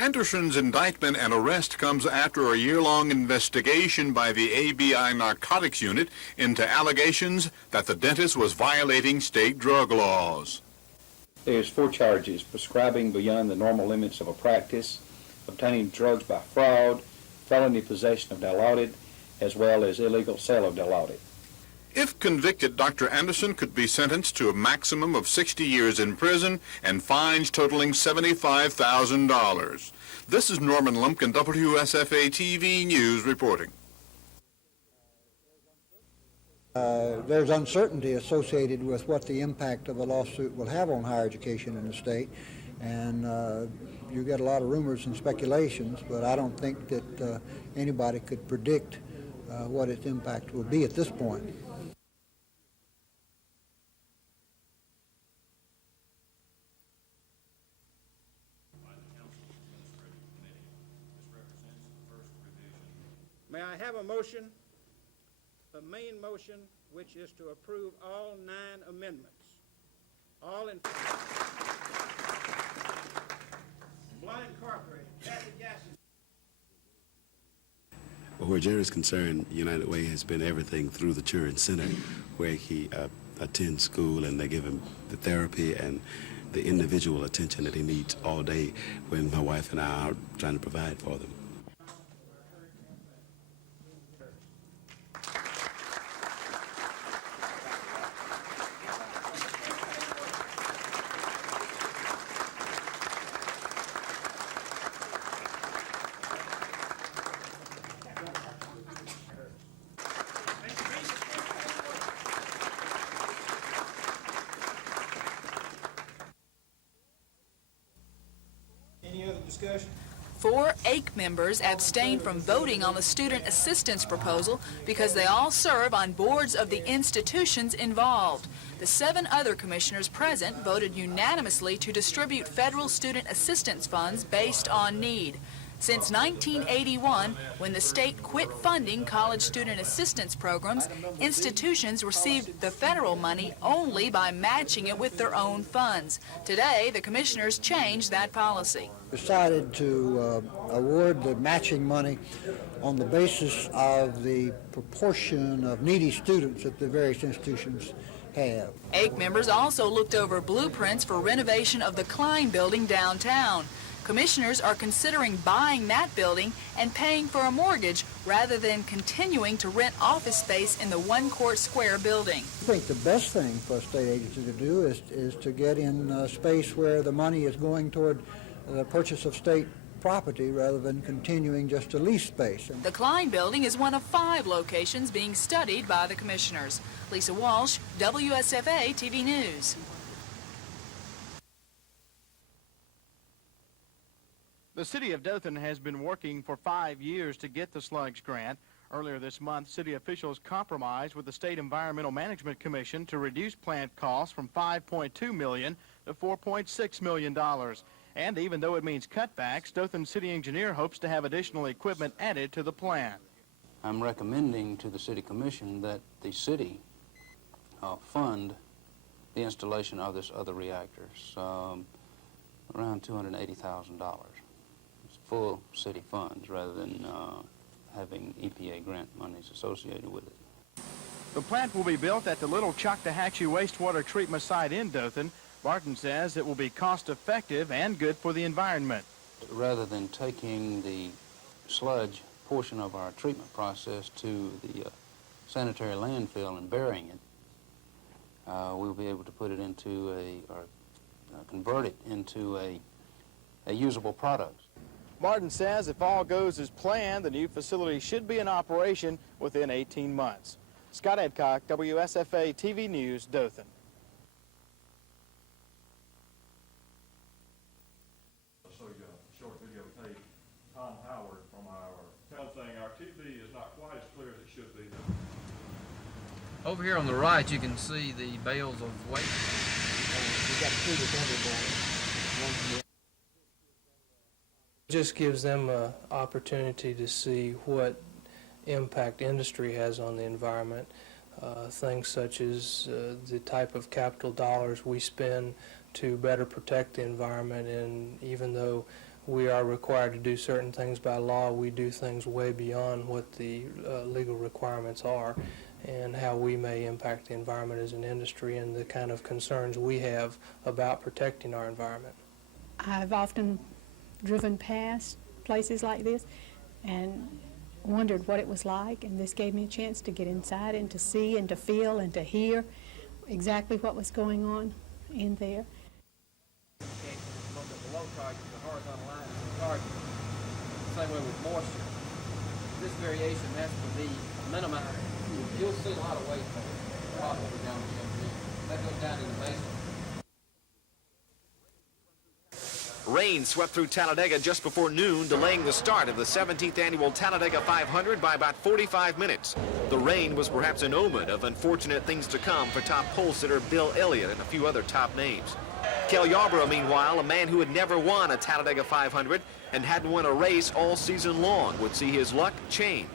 Anderson's indictment and arrest comes after a year-long investigation by the ABI Narcotics Unit into allegations that the dentist was violating state drug laws. There's 4 charges: prescribing beyond the normal limits of a practice, obtaining drugs by fraud, felony possession of Dilaudid, as well as illegal sale of Dilaudid. If convicted, Dr. Anderson could be sentenced to a maximum of 60 years in prison and fines totaling $75,000. This is Norman Lumpkin, WSFA TV News reporting. There's uncertainty associated with what the impact of the lawsuit will have on higher education in the state, and you get a lot of rumors and speculations, but I don't think that anybody could predict what its impact will be at this point. May I have a motion, a main motion which is to approve all 9 amendments. All in Blind Incorporated, Kathy Gasson. Well, where Jerry's concerned, United Way has been everything through the Children's Center, where he attends school and they give him the therapy and the individual attention that he needs all day when my wife and I are trying to provide for them. Any other discussion? 4 AIC members abstained from voting on the student assistance proposal because they all serve on boards of the institutions involved. The 7 other commissioners present voted unanimously to distribute federal student assistance funds based on need. Since 1981, when the state quit funding college student assistance programs, institutions received the federal money only by matching it with their own funds. Today, the commissioners changed that policy. Decided to award the matching money on the basis of the proportion of needy students that the various institutions have. AIC members also looked over blueprints for renovation of the Klein building downtown. Commissioners are considering buying that building and paying for a mortgage rather than continuing to rent office space in the One Court Square building. I think the best thing for a state agency to do is to get in space where the money is going toward the purchase of state property rather than continuing just to lease space. The Klein building is one of 5 locations being studied by the commissioners. Lisa Walsh, WSFA TV News. The city of Dothan has been working for 5 years to get the slugs grant. Earlier this month, city officials compromised with the State Environmental Management Commission to reduce plant costs from $5.2 million to $4.6 million. And even though it means cutbacks, Dothan city engineer hopes to have additional equipment added to the plant. I'm recommending to the city commission that the city fund the installation of this other reactors, around $280,000. Full city funds rather than having EPA grant monies associated with it. The plant will be built at the Little Choctawhatchee wastewater treatment site in Dothan. Barton says it will be cost-effective and good for the environment. Rather than taking the sludge portion of our treatment process to the sanitary landfill and burying it, we'll be able to put it into convert it into a usable product. Martin says if all goes as planned, the new facility should be in operation within 18 months. Scott Adcock, WSFA TV News, Dothan. I'll show you a short video tape. Tom Howard from our thing. Our TV is not quite as clear as it should be. Over here on the right, you can see the bales of waste. We've got 2 recovery boards. Just gives them an opportunity to see what impact industry has on the environment. Things such as the type of capital dollars we spend to better protect the environment, and even though we are required to do certain things by law, we do things way beyond what the legal requirements are, and how we may impact the environment as an industry and the kind of concerns we have about protecting our environment. I've often driven past places like this and wondered what it was like, and this gave me a chance to get inside and to see and to feel and to hear exactly what was going on in there. From the below target to the horizontal line of the target. Same way with moisture. This variation has to be minimized. You'll see a lot of waste probably down the that goes down in the basement. Rain swept through Talladega just before noon, delaying the start of the 17th annual Talladega 500 by about 45 minutes. The rain was perhaps an omen of unfortunate things to come for top pole sitter Bill Elliott and a few other top names. Kel Yarborough, meanwhile, a man who had never won a Talladega 500 and hadn't won a race all season long, would see his luck change.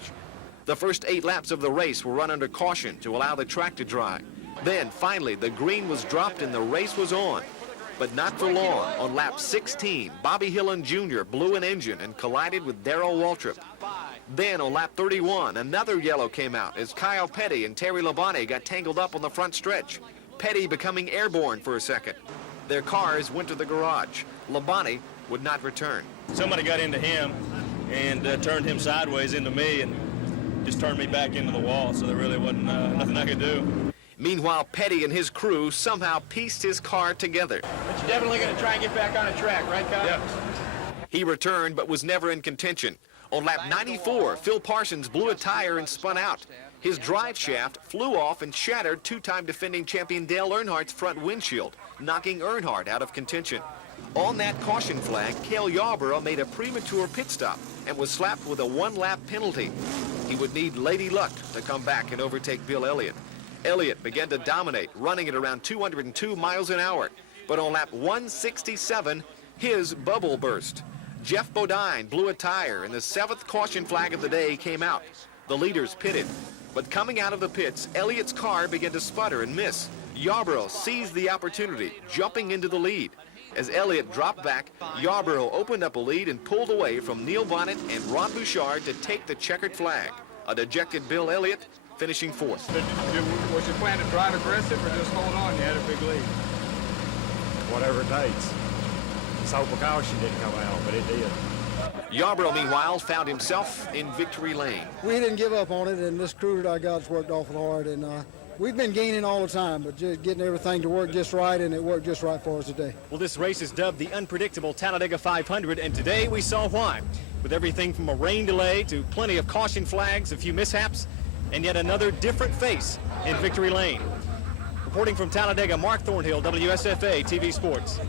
The first 8 laps of the race were run under caution to allow the track to dry. Then, finally, the green was dropped and the race was on. But not for long. On lap 16, Bobby Hillen Jr. blew an engine and collided with Darrell Waltrip. Then on lap 31, another yellow came out as Kyle Petty and Terry Labonte got tangled up on the front stretch. Petty becoming airborne for a second. Their cars went to the garage. Labonte would not return. Somebody got into him and turned him sideways into me and just turned me back into the wall, so there really wasn't nothing I could do. Meanwhile, Petty and his crew somehow pieced his car together. But you're definitely going to try and get back on the track, right, Kyle? Yeah. He returned but was never in contention. On lap 94, Phil Parsons blew a tire and spun out. His drive shaft flew off and shattered two-time defending champion Dale Earnhardt's front windshield, knocking Earnhardt out of contention. On that caution flag, Cale Yarborough made a premature pit stop and was slapped with a 1-lap penalty. He would need Lady Luck to come back and overtake Bill Elliott. Elliott began to dominate, running at around 202 miles an hour. But on lap 167, his bubble burst. Jeff Bodine blew a tire, and the 7th caution flag of the day came out. The leaders pitted. But coming out of the pits, Elliott's car began to sputter and miss. Yarborough seized the opportunity, jumping into the lead. As Elliott dropped back, Yarborough opened up a lead and pulled away from Neil Bonnet and Ron Bouchard to take the checkered flag. A dejected Bill Elliott finishing 4th. Was your plan to drive aggressive or just hold on? You had a big lead. Whatever it takes. Just hope a caution didn't come out, but it did. Yarborough, meanwhile, found himself in victory lane. We didn't give up on it, and this crew that I got's worked awful hard, and we've been gaining all the time, but just getting everything to work just right, and it worked just right for us today. Well, this race is dubbed the unpredictable Talladega 500, and today we saw why. With everything from a rain delay to plenty of caution flags, a few mishaps, and yet another different face in victory lane. Reporting from Talladega, Mark Thornhill, WSFA TV Sports.